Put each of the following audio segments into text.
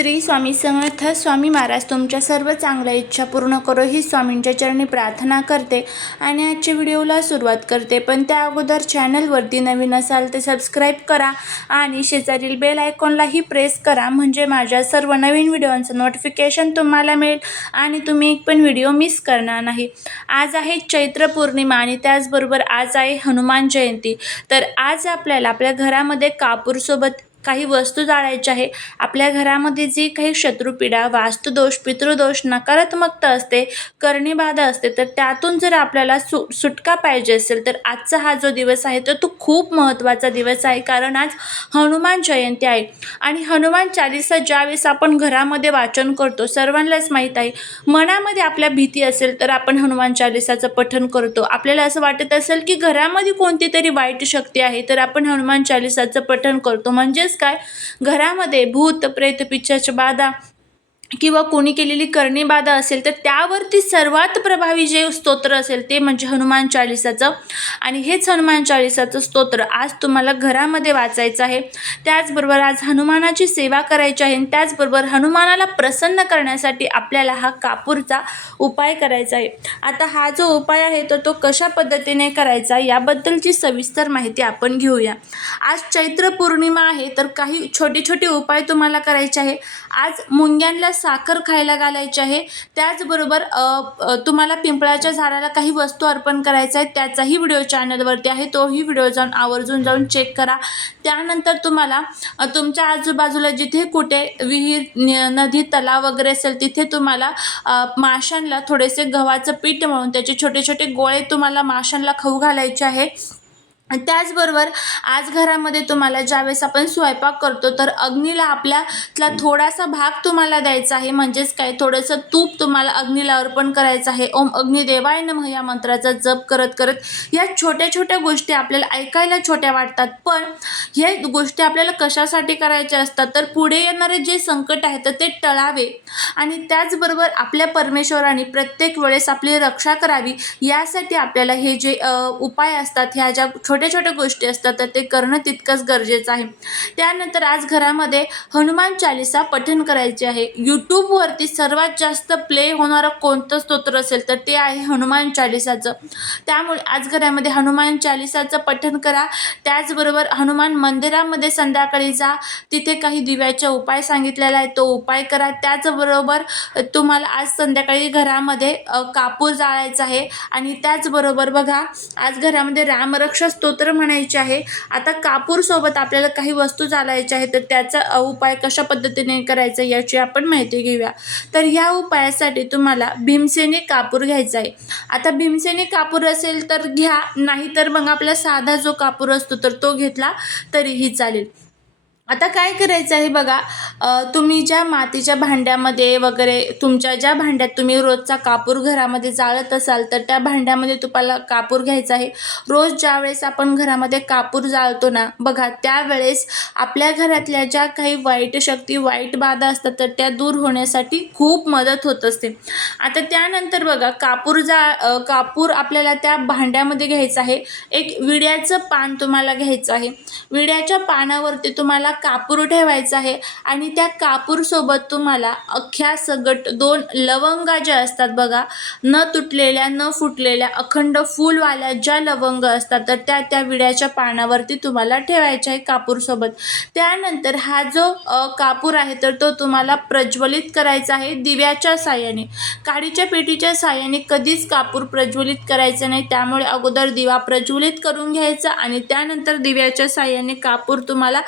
श्री स्वामी समर्थ स्वामी महाराज तुमच्या सर्व चांगल्या इच्छा पूर्ण करो ही स्वामींच्या चरणी प्रार्थना करते आणि आजच्या व्हिडिओला सुरुवात करते. पण त्या अगोदर चॅनलवरती नवीन असाल तर सबस्क्राईब करा आणि शेजारील बेल आयकॉनलाही प्रेस करा म्हणजे माझ्या सर्व नवीन व्हिडिओंचं नोटिफिकेशन तुम्हाला मिळेल आणि तुम्ही एक पण व्हिडिओ मिस करणार नाही. आज आहे चैत्र पौर्णिमा आणि त्याचबरोबर आज आहे हनुमान जयंती. तर आज आपल्याला आपल्या घरामध्ये कापूरसोबत काही वस्तू जाळायच्या आहे. आपल्या घरामध्ये जी काही शत्रुपीडा वास्तुदोष पितृदोष नकारात्मकता असते करणीबाधा असते तर त्यातून जर आपल्याला सु सुटका पाहिजे असेल तर आजचा हा जो दिवस आहे तर तो खूप महत्त्वाचा दिवस आहे. कारण आज हनुमान जयंती आहे. आणि हनुमान चालिसा ज्यावेळेस आपण घरामध्ये वाचन करतो सर्वांनाच माहीत आहे. मनामध्ये आपल्या भीती असेल तर आपण हनुमान चालिसाचं पठन करतो. आपल्याला असं वाटत असेल की घरामध्ये कोणती तरी वाईट शक्ती आहे तर आपण हनुमान चालिसाचं पठन करतो. म्हणजेच काय? घरामध्ये भूत प्रेत पिच्चाची बाधा किंवा कोणी केलेली करणी बाधा असेल तर त्यावरती सर्वात प्रभावी जे स्तोत्र असेल ते म्हणजे हनुमान चालिसाचं. आणि हेच हनुमान चालिसाचं स्तोत्र आज तुम्हाला घरामध्ये वाचायचं आहे. त्याचबरोबर आज हनुमानाची सेवा करायची आहे आणि त्याचबरोबर हनुमानाला प्रसन्न करण्यासाठी आपल्याला हा कापूरचा उपाय करायचा आहे. आता हा जो उपाय आहे तर तो कशा पद्धतीने करायचा याबद्दलची सविस्तर माहिती आपण घेऊया. आज चैत्र पौर्णिमा आहे तर काही छोटे छोटे उपाय तुम्हाला करायचे आहे. आज मुंग्यांना साखर खायला घालायची आहे. त्याचबरोबर तुम्हाला पिंपळाच्या झाडाला काही वस्तू अर्पण करायच्या आहे त्याचाही व्हिडिओ चॅनलवरती आहे. तोही व्हिडिओ जाऊन आवर्जून जाऊन चेक करा. त्यानंतर तुम्हाला तुमच्या आजूबाजूला जिथे कुठे विहीर न- नदी तलाव वगैरे असेल तिथे तुम्हाला माशांला माशांना थोडेसे गव्हाचं पीठ मळून त्याचे छोटे छोटे गोळे तुम्हाला माशांना खाऊ घालायचे आहे. त्याचबरोबर आज घरामध्ये तुम्हाला ज्यावेळेस आपण स्वयंपाक करतो तर अग्नीला आपल्यातला थोडासा भाग तुम्हाला द्यायचा आहे. म्हणजेच काय? थोडंसं तूप तुम्हाला अग्नीला अर्पण करायचं आहे. ओम अग्निदेवाय नम या मंत्राचा जप करत करत या छोट्या छोट्या गोष्टी आपल्याला ऐकायला छोट्या वाटतात. पण ह्या गोष्टी आपल्याला कशासाठी करायच्या असतात? तर पुढे येणारे जे संकट आहे तर ते टळावे. आणि त्याचबरोबर आपल्या परमेश्वराने प्रत्येक वेळेस आपली रक्षा करावी. यासाठी आपल्याला हे जे उपाय असतात ह्या ज्या छोट्या छोट्या छोट्या गोष्टी असतात तर ते करणं तितकंच गरजेचं आहे. त्यानंतर आज घरामध्ये हनुमान चालिसा पठण करायचे आहे. यूट्यूबवरती सर्वात जास्त प्ले होणारं कोणतं स्तोत्र असेल तर ते आहे हनुमान चालिसाचं. त्यामुळे आज घरामध्ये हनुमान चालिसाचं पठण करा. त्याचबरोबर हनुमान मंदिरामध्ये संध्याकाळी जा. तिथे काही दिव्याचा उपाय सांगितलेला आहे तो उपाय करा. त्याचबरोबर तुम्हाला आज संध्याकाळी घरामध्ये कापूर जाळायचा आहे. आणि त्याचबरोबर बघा आज घरामध्ये रामरक्षा स्तोत्र म्हणायचे आहे. आता कापूरसोबत आपल्याला काही वस्तू चालायच्या आहेत तर त्याचा उपाय कशा पद्धतीने करायचा याची आपण माहिती घेऊया. तर ह्या उपायासाठी तुम्हाला भीमसेनी कापूर घ्यायचा आहे. आता भीमसेनी कापूर असेल तर घ्या नाही तर मग आपला साधा जो कापूर असतो तर तो घेतला तरीही चालेल. आता काय करायचं आहे बघा तुम्ही ज्या मातीच्या भांड्यामध्ये वगैरे तुमच्या ज्या भांड्यात तुम्ही रोजचा कापूर घरामध्ये जाळत असाल तर त्या भांड्यामध्ये तुम्हाला कापूर घ्यायचा आहे. रोज ज्यावेळेस आपण घरामध्ये कापूर जाळतो ना बघा त्यावेळेस आपल्या घरातल्या ज्या काही वाईट शक्ती वाईट बाधा असतात तर त्या दूर होण्यासाठी खूप मदत होत असते. आता त्यानंतर बघा कापूर जा कापूर आपल्याला त्या भांड्यामध्ये घ्यायचं आहे. एक विड्याचं पान तुम्हाला घ्यायचं आहे. विड्याच्या पानावरती तुम्हाला कापूर ठेवायचा आहे. आणि त्या कापूरसोबत तुम्हाला अख्ख्या सगट दोन लवंगा ज्या असतात बघा न तुटलेल्या न फुटलेल्या अखंड फुलवाल्या ज्या लवंग असतात तर त्या त्या विड्याच्या पानावरती तुम्हाला ठेवायच्या आहे कापूरसोबत त्यानंतर हा जो कापूर आहे तर तो तुम्हाला प्रज्वलित करायचा आहे दिव्याच्या साह्याने. काडीच्या पेटीच्या साह्याने कधीच कापूर प्रज्वलित करायचं नाही. त्यामुळे अगोदर दिवा प्रज्वलित करून घ्यायचा आणि त्यानंतर दिव्याच्या साह्याने कापूर तुम्हाला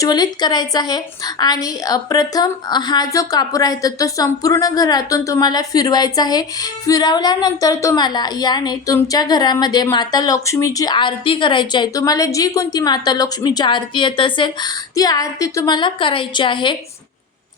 प्रज्वलित करायचा आहे. आणि प्रथम हा जो कापूर आहे तर तो संपूर्ण घरातून तुम्हाला फिरवायचा आहे. फिरवल्यानंतर तुम्हाला याने तुमच्या घरामध्ये माता लक्ष्मीची आरती करायची आहे. तुम्हाला जी कोणती माता लक्ष्मीची आरती येत असेल ती आरती तुम्हाला करायची आहे.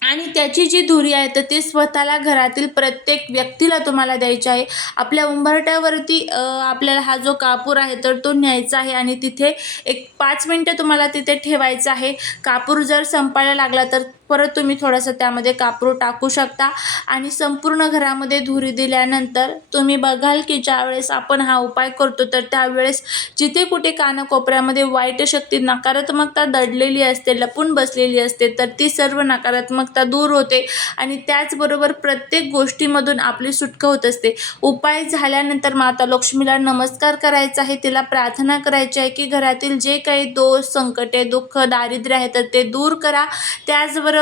आणि त्याची जी धुरी आहे तर ती स्वतःला घरातील प्रत्येक व्यक्तीला तुम्हाला द्यायची आहे. आपल्या उंबरट्यावरती आपल्याला हा जो कापूर आहे तर तो न्यायचा आहे आणि तिथे एक पाच मिनटं तुम्हाला तिथे ठेवायचं आहे. कापूर जर संपायला लागला तर परत तुम्ही थोडंसं त्यामध्ये कापूर टाकू शकता. आणि संपूर्ण घरामध्ये धुरी दिल्यानंतर तुम्ही बघाल की ज्यावेळेस आपण हा उपाय करतो तर त्यावेळेस जिथे कुठे कानाकोपऱ्यामध्ये वाईट शक्ती नकारात्मकता दडलेली असते लपून बसलेली असते तर ती सर्व नकारात्मकता दूर होते. आणि त्याचबरोबर प्रत्येक गोष्टीमधून आपली सुटका होत असते. उपाय झाल्यानंतर माता लक्ष्मीला नमस्कार करायचा आहे तिला प्रार्थना करायची आहे की घरातील जे काही दोष संकटे दुःख दारिद्र्य आहे तर ते दूर करा. त्याचबरोबर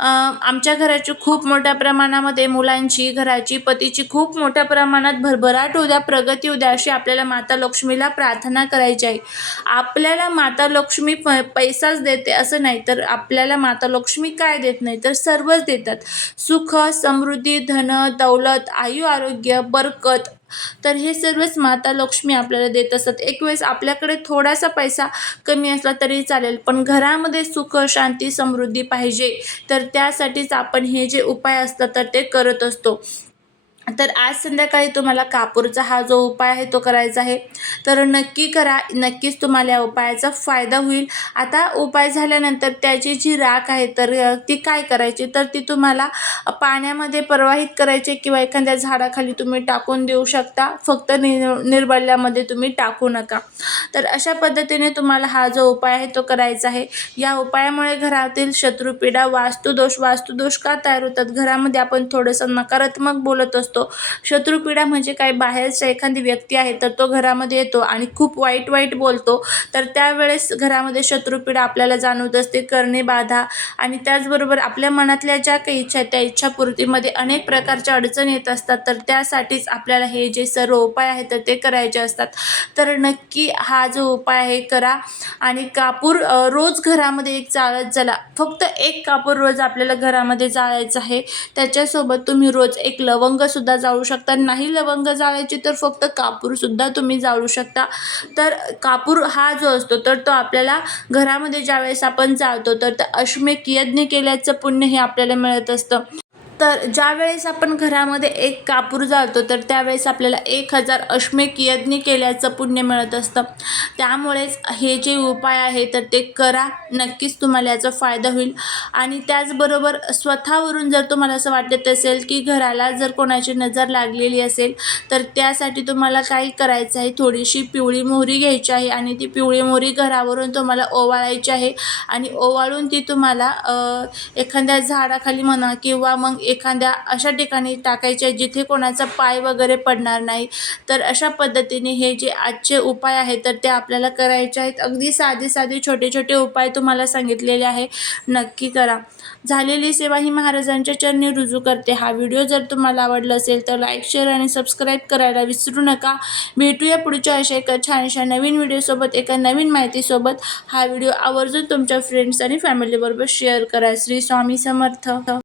आमच्या घराची खूप मोठ्या प्रमाणामध्ये मुलांची घराची पतीची खूप मोठ्या प्रमाणात भरभराट होऊ द्या प्रगती होऊ द्या अशी आपल्याला माता लक्ष्मीला प्रार्थना करायची आहे. आपल्याला माता लक्ष्मी प पैसाच देते असं नाही तर आपल्याला माता लक्ष्मी काय देत नाही तर सर्वच देतात. सुख समृद्धी धन दौलत आयु आरोग्य बरकत तर हे सर्वच माता लक्ष्मी आपल्याला देत असतात. एक वेळेस आपल्याकडे थोडासा पैसा कमी असला तरी चालेल पण घरामध्ये सुख शांती समृद्धी पाहिजे. तर त्यासाठीच आपण हे जे उपाय असतात तर ते करत असतो. तर आज संध्याकाळी तुम्हाला कापूरचा हा जो उपाय आहे तो करायचा आहे. तर नक्की करा नक्कीच तुम्हाला या उपायाचा फायदा होईल. आता उपाय झाल्यानंतर त्याची जी राख आहे तर ती काय करायची? तर ती तुम्हाला पाण्यामध्ये प्रवाहित करायची किंवा एखाद्या झाडाखाली तुम्ही टाकून देऊ शकता. फक्त नि निर्बल्यामध्ये तुम्ही टाकू नका. तर अशा पद्धतीने तुम्हाला हा जो उपाय आहे तो करायचा आहे. या उपायामुळे घरातील शत्रुपीडा वास्तुदोष वास्तुदोष का तयार होतात? घरामध्ये आपण थोडंसं नकारात्मक बोलत असतो. असतो शत्रुपीडा म्हणजे काय? बाहेरचा एखादी व्यक्ती आहे तर तो घरामध्ये येतो आणि खूप वाईट वाईट बोलतो. तर त्यावेळेस घरामध्ये शत्रुपीडा आपल्याला जाणवत असते. करणे बाधा आणि त्याचबरोबर आपल्या मनातल्या ज्या काही इच्छा आहेत त्या इच्छापूर्तीमध्ये अनेक प्रकारच्या अडचणी येत असतात. तर त्यासाठीच आपल्याला हे जे सर्व उपाय आहेत तर ते करायचे असतात. तर नक्की हा जो उपाय आहे करा. आणि कापूर रोज घरामध्ये एक चालत चला फक्त एक कापूर रोज आपल्याला घरामध्ये जाळायचं आहे. त्याच्यासोबत तुम्ही रोज एक लवंगसुद्धा सुद्धा जाळू शकता. नाही लवंग जाळायची तर फक्त कापूरसुद्धा तुम्ही जाळू शकता. तर कापूर हा जो असतो तर तो आपल्याला घरामध्ये ज्यावेळेस आपण जाळतो तर अश्मेक यज्ञ केल्याचं पुण्य हे आपल्याला मिळत असतं. तर ज्यावेळेस आपण घरामध्ये एक कापूर जाळतो तर त्यावेळेस आपल्याला एक हजार अश्मेक यज्ञ केल्याचं पुण्य मिळत असतं. त्यामुळेच हे जे उपाय आहे तर ते करा. नक्कीच तुम्हाला याचा फायदा होईल. आणि त्याचबरोबर स्वतःवरून जर तुम्हाला असं वाटत असेल की घराला जर कोणाची नजर लागलेली असेल तर त्यासाठी तुम्हाला काय करायचं आहे. थोडीशी पिवळी मोहरी घ्यायची आहे आणि ती पिवळी मोहरी घरावरून तुम्हाला ओवाळायची आहे. आणि ओवाळून ती तुम्हाला एखाद्या झाडाखाली म्हणा किंवा मग एखाद्या अशा ठिकाणी टाकायचे जिथे कोणाचा पाय वगैरे पडणार नाही. तर अशा पद्धतीने हे जे आजचे उपाय आहेत तर ते आपल्याला करायचे आहेत. अगदी साधे साधे छोटे छोटे उपाय तुम्हाला सांगितलेले आहे. नक्की करा. झालेली सेवा ही महाराजांच्या चरणी रुजू करते. हा व्हिडिओ जर तुम्हाला आवडला असेल तर लाईक शेअर आणि सबस्क्राईब करायला विसरू नका. भेटूया पुढच्या अशा एका छानशा नवीन व्हिडिओसोबत एका नवीन माहितीसोबत. हा व्हिडिओ आवर्जून तुमच्या फ्रेंड्स आणि फॅमिलीबरोबर शेअर करा. श्री स्वामी समर्थ.